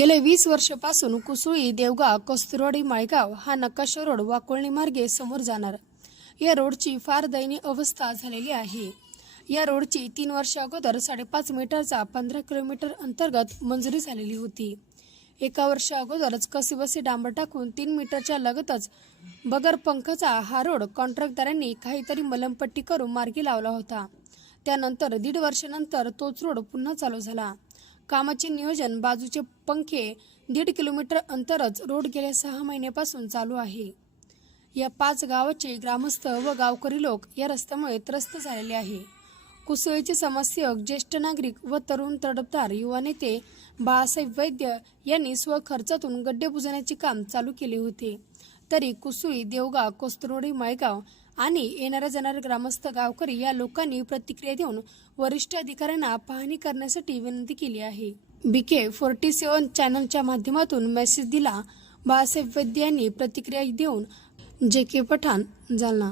गेले वीस वर्षापासून कुसुळी देवगाव कस्तुरवाडी माळगाव हा नकाशा रोड वाकोळणी मार्गे समोर जाणार. या रोडची फार दयनीय अवस्था झालेली आहे. या रोडची तीन वर्ष अगोदर साडेपाच मीटरचा पंधरा किलोमीटर अंतर्गत मंजुरी झालेली होती. एका वर्षा अगोदरच कसीबसी डांबर टाकून तीन मीटरच्या लगतच बगर पंखचा हा रोड कॉन्ट्रॅक्टदारांनी काहीतरी मलमपट्टी करून मार्गी लावला होता. त्यानंतर दीड वर्षानंतर तोच रोड पुन्हा चालू झाला. कामाचे नियोजन बाजूचे पंखे दीड किलोमीटर अंतरच रोड गेल्या सहा महिन्यापासून चालू आहे. या पाच गावाचे ग्रामस्थ व गावकरी लोक या रस्त्यामुळे त्रस्त झालेले आहे. कुसळीचे समस्यक ज्येष्ठ नागरिक व तरुण तडफदार युवा नेते बाळासाहेब वैद्य यांनी स्वखर्चातून गड्डे बुजवण्याचे काम चालू केले होते. तरी कुसुळी देवगाव कोस्तरोडी माळगाव आणि येणाऱ्या जाणाऱ्या ग्रामस्थ गावकरी या लोकांनी प्रतिक्रिया देऊन वरिष्ठ अधिकाऱ्यांना पाहणी करण्यासाठी विनंती केली आहे. बीके फोर्टी सेवन चॅनलच्या माध्यमातून मेसेज दिला. बाळासाहेब वैद्य यांनी प्रतिक्रिया देऊन जे के पठाण जालना.